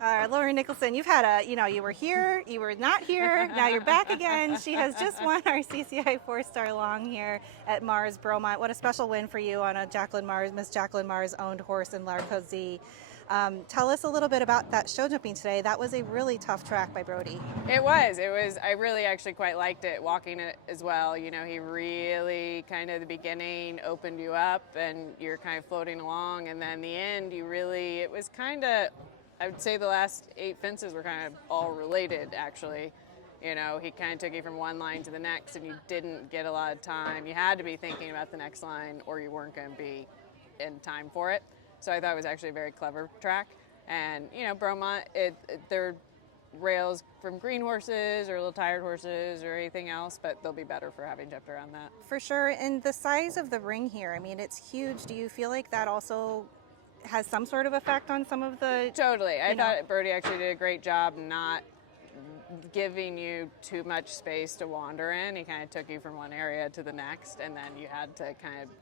Lauren Nicholson, you've had you were here, you were not here, now you're back again. She has just won our CCI4 Star Long here at Mars Bromont. What a special win for you on a Miss Jacqueline Mars owned horse in Larcot Z. Tell us a little bit about that show jumping today. That was a really tough track by Brody. It was. I really actually quite liked it, walking it as well. You know, he really kind of the beginning opened you up and you're kind of floating along. And then the end, it was kind of, I would say the last 8 fences were kind of all related, actually. You know, he kind of took you from one line to the next and you didn't get a lot of time. You had to be thinking about the next line or you weren't going to be in time for it. So I thought it was actually a very clever track. And, you know, Bromont, they're rails from green horses or little tired horses or anything else, but they'll be better for having jumped around that. For sure. And the size of the ring here, I mean, it's huge. Do you feel like that also has some sort of effect on some of the... Totally. I thought Brody actually did a great job not giving you too much space to wander in. He kind of took you from one area to the next, and then you had to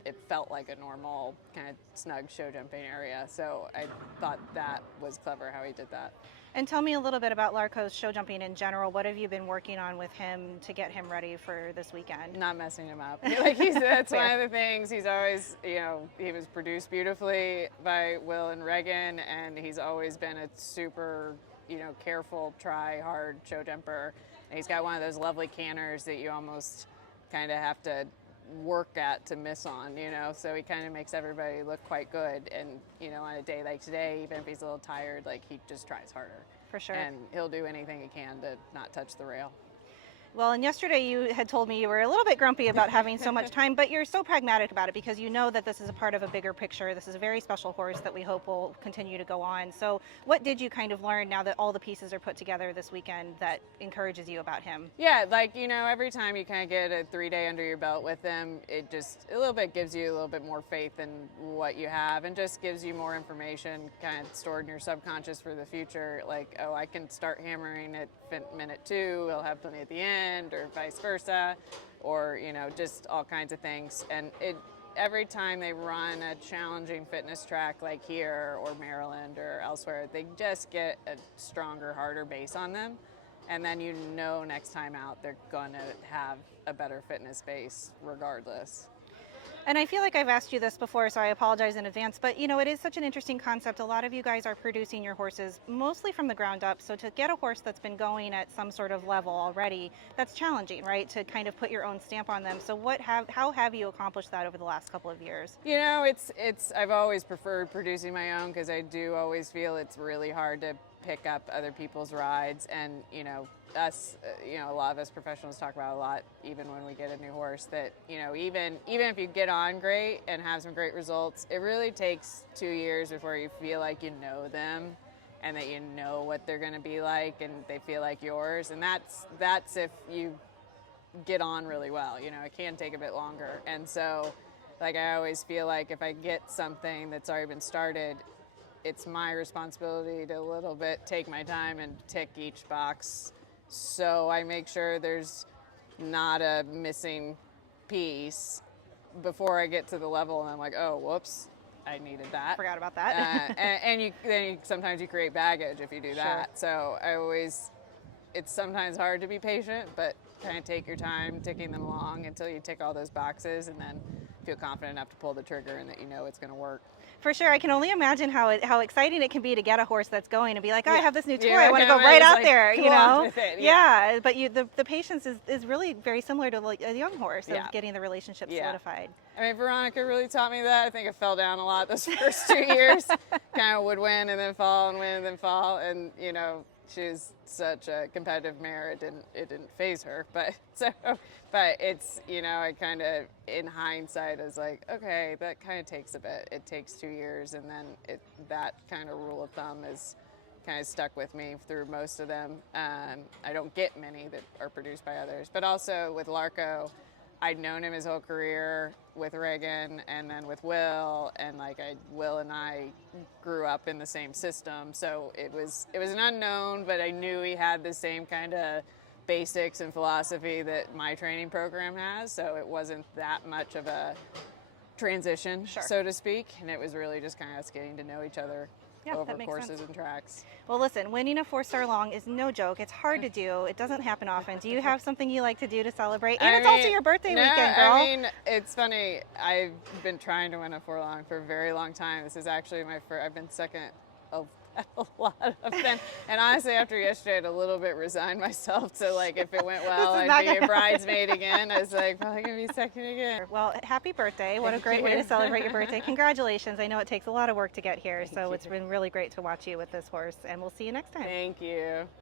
it felt like a normal kind of snug show jumping area. So I thought that was clever how he did that. And tell me a little bit about Larcot's show jumping in general. What have you been working on with him to get him ready for this weekend? Not messing him up. That's one of the things. He's always, he was produced beautifully by Will and Reagan, and he's always been a super, careful, try hard show jumper. And he's got one of those lovely canners that you almost kind of have to work at to miss on, so he kind of makes everybody look quite good. And on a day like today, even if he's a little tired, he just tries harder. For sure. And he'll do anything he can to not touch the rail. Well, and yesterday you had told me you were a little bit grumpy about having so much time, but you're so pragmatic about it because you know that this is a part of a bigger picture. This is a very special horse that we hope will continue to go on. So what did you kind of learn now that all the pieces are put together this weekend that encourages you about him? Yeah, every time you kind of get a 3-day under your belt with him, it just a little bit gives you a little bit more faith in what you have and just gives you more information kind of stored in your subconscious for the future. I can start hammering at minute 2, he'll have plenty at the end, or vice versa, or just all kinds of things. And every time they run a challenging fitness track like here or Maryland or elsewhere, they just get a stronger, harder base on them, and then next time out they're going to have a better fitness base regardless. And I feel like I've asked you this before, so I apologize in advance, but it is such an interesting concept. A lot of you guys are producing your horses mostly from the ground up, so to get a horse that's been going at some sort of level already, that's challenging, right? To kind of put your own stamp on them. So how have you accomplished that over the last couple of years? I've always preferred producing my own because I do always feel it's really hard to pick up other people's rides, and a lot of us professionals talk about a lot, even when we get a new horse, that even if you get on great and have some great results, it really takes 2 years before you feel like you know them and that you know what they're going to be like and they feel like yours. And that's if you get on really well. It can take a bit longer. And so I always feel like if I get something that's already been started, it's my responsibility to a little bit take my time and tick each box, so I make sure there's not a missing piece before I get to the level and I'm like, oh, whoops, I needed that. Forgot about that. and sometimes you create baggage if you do that. Sure. So it's sometimes hard to be patient, but kind of take your time ticking them along until you tick all those boxes and then feel confident enough to pull the trigger and that it's going to work. For sure. I can only imagine how exciting it can be to get a horse that's going and be like, oh, yeah. I have this new toy. Yeah, I want to go right out there, With it, yeah. But the patience is really very similar to a young horse of getting the relationship solidified. I mean, Veronica really taught me that. I think I fell down a lot those first 2 years. Kind of would win and then fall and win and then fall. And, she's such a competitive mare. It didn't faze her. But it's, I kind of, in hindsight, is like, okay, that kind of takes a bit. It takes 2 years. And then that kind of rule of thumb is kind of stuck with me through most of them. I don't get many that are produced by others. But also with Larcot, I'd known him his whole career with Reagan and then with Will, and Will and I grew up in the same system, so it was an unknown, but I knew he had the same kind of basics and philosophy that my training program has, so it wasn't that much of a transition, so to speak, and it was really just kind of us getting to know each other Yeah, over that makes courses sense. and tracks. Well, listen, winning a 4-star long is no joke. It's hard to do. It doesn't happen often. Do you have something you like to do to celebrate? And it's also your birthday no, weekend, girl. I mean, it's funny. I've been trying to win a 4 long for a very long time. This is actually my first. I've been second of a lot of them. And honestly, after yesterday, I'd a little bit resigned myself to, like, if it went well, I'd be a bridesmaid again. I was like, probably gonna be second again. Well, happy birthday. What a great way to celebrate your birthday. Congratulations. I know it takes a lot of work to get here, so it's been really great to watch you with this horse, and we'll see you next time. Thank you.